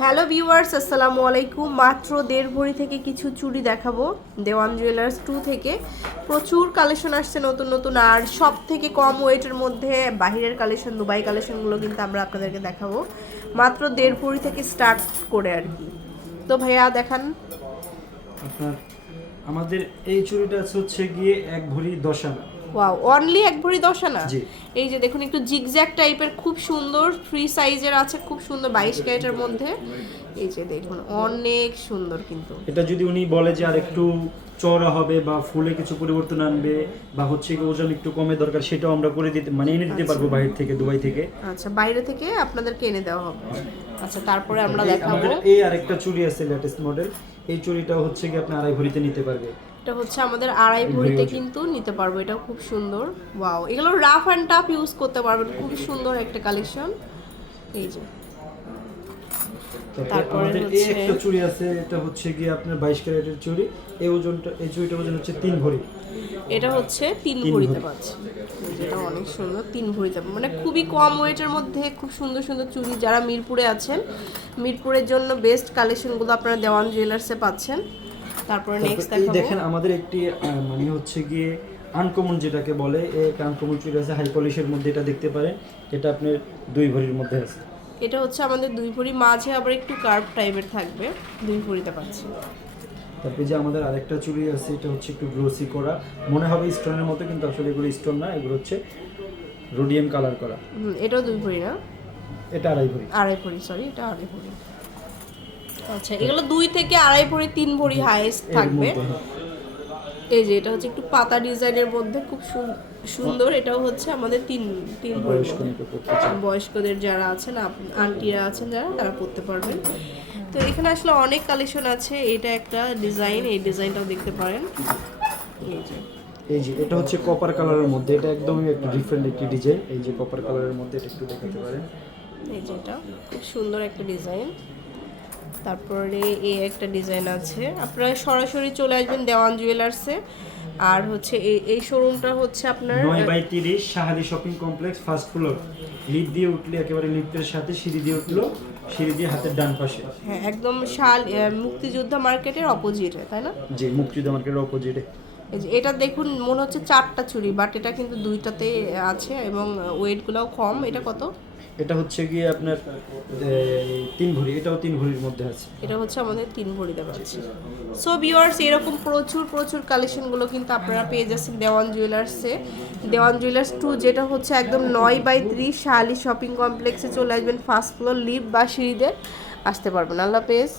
Hello viewers, আসসালামু আলাইকুম। মাত্র দেড় ভরি থেকে কিছু চুড়ি দেখাবো, দেওয়ান জুয়েলার্স টু থেকে। প্রচুর কালেকশন আসছে নতুন নতুন, আর সব থেকে কম ওয়েটের মধ্যে বাহিরের কালেকশন, দুবাই কালেকশনগুলো কিন্তু আমরা আপনাদেরকে দেখাবো। মাত্র দেড় ভরি থেকে স্টার্ট করে আর কি। তো ভাইয়া, দেখান। আমাদের এই চুড়িটা হচ্ছে গিয়ে এক ভরি দশ আনা ওয়াও অনলি এক ভরি দশ আনা। এই যে দেখুন একটু জিগজ্যাগ টাইপের খুব সুন্দর ফ্রি সাইজের আছে খুব সুন্দর বাইশ ক্যারেটের মধ্যে। এই যে দেখুন অনেক সুন্দর কিন্তু। এটা যদি উনি বলে যে আর একটু চওড়া হবে বা ফুলে কিছু পরিবর্তন আনবে বা হচ্ছে গিয়ে ওজন একটু কমে দরকার সেটাও আমরা করে দিতে মানে এনে দিতে পারব বাইরে থেকে দুবাই থেকে। আচ্ছা বাইরে থেকে আপনাদেরকে এনে দেওয়া হবে। আচ্ছা তারপরে আমরা দেখাবো। এই আরেকটা চুড়ি আছে লেটেস্ট মডেল এই চুড়িটা হচ্ছে কি আপনি আড়াই ভরিতে নিতে পারবে। এটা হচ্ছে আমাদের আড়াই ভরিতে কিন্তু নিতে পারব এটা খুব সুন্দর। ওয়াও এগুলো রাফ অ্যান্ড টাফ ইউজ করতে পারবেন খুবই সুন্দর একটা কালেকশন এই যে। তারপরে তারপরে হচ্ছে- একটা চুড়ি আছে এটা হচ্ছে গিয়ে আপনার বাইশ ক্যারেটের চুড়ি। এই ওজনটা এই চুড়িটার ওজন হচ্ছে ভরি। এটা হচ্ছে ভরিতে। পাচ্ছি। অনেক সুন্দর ভরিতে মানে খুবই কম ওয়েটের মধ্যে খুব সুন্দর সুন্দর চুড়ি। যারা মিরপুরে আছেন মিরপুরের জন্য বেস্ট কালেকশনগুলো আপনারা দেওয়ান জুয়েলার্সে পাচ্ছেন। তারপরে নেক্সট দেখাবো। দেখেন আমাদের একটি মানে হচ্ছে গিয়ে আনকমন যেটাকে বলে এই আনকমন চুড়ি আছে হাই পলিশের মধ্যে এটা দেখতে পারেন। এটা আপনার দুই ভরির মধ্যে আছে। এটা হচ্ছে আমাদের দুই ভরি মাঝে আবার একটু কার্ভ টাইপের থাকবে দুই ভরিতে পাচ্ছি। তারপরে যে আমাদের আরেকটা চুড়ি আছে এটা হচ্ছে একটু গ্লোসি করা। মনে হবে স্টোনের মতো কিন্তু আসলে এগুলো স্টোন না এগুলো হচ্ছে রোডিয়াম কালার করা। এটাও দুই ভরি না? এটা আড়াই ভরি। আড়াই ভরি সরি এটা আড়াই ভরি। আচ্ছা এগুলো দুই থেকে আড়াই ভরি তিন ভরি হাইয়েস্ট থাকবে। এই যে এটা হচ্ছে একটু পাতা ডিজাইনের মধ্যে খুব সুন- সুন্দর এটাও হচ্ছে আমাদের তিন তিন। বয়স্কদের যারা আছেন আন্টিরা আছেন যারা তারা পড়তে পারবেন। তো এখানে আসলে অনেক কালেকশন আছে এটা একটা ডিজাইন এই ডিজাইনটাও দেখতে পারেন। এই যে। এই যে এটা হচ্ছে কপার কালারের মধ্যে এটা একদমই একটু ডিফারেন্ট একটি ডিজাইন এই যে কপার কালারের মধ্যে এটা একটু দেখাতে পারেন। এই যে এটা খুব সুন্দর একটা ডিজাইন তারপরে এই একটা ডিজাইন আছে। আপনারা সরাসরি চলে আসবেন দেওয়ান জুয়েলার্সে আর হচ্ছে এই এই শোরুমটা হচ্ছে আপনার 9 by 30 Shahadi shopping complex first floor lift দিয়ে উঠলে একেবারে লিফটের সাথে সিঁড়ি দিয়ে উঠল সিঁড়ি দিয়ে হাতের ডান পাশে। হ্যাঁ একদম শাল মুক্তিযোদ্ধা মার্কেটের অপোজিটে তাই না? জি মুক্তিযুদ্ধ মার্কেটের অপোজিটে এটা দেখুন মনে হচ্ছে চারটা চুড়ি বাট এটা কিন্তু দুইটাতে আছে এবং ওয়েটগুলোও কম। এটা কত? এটা হচ্ছে গিয়ে আপনার তিন ভরি এটাও তিন ভরির মধ্যে আছে। এটা হচ্ছে আমাদের তিন ভরিতে পাচ্ছি সো ভিউয়ার্স এরকম প্রচুর প্রচুর কালেকশনগুলো কিন্তু আপনারা পেয়ে যাচ্ছেন দেওয়ান জুয়েলার্সে দেওয়ান জুয়েলার্স টু যেটা হচ্ছে একদম নয় বাই ত্রিশ শাহালি শপিং কমপ্লেক্সে চলে আসবেন ফার্স্ট ফ্লোর লিফট বা সিঁড়িতে আসতে পারবেন। আল্লাহ পেজ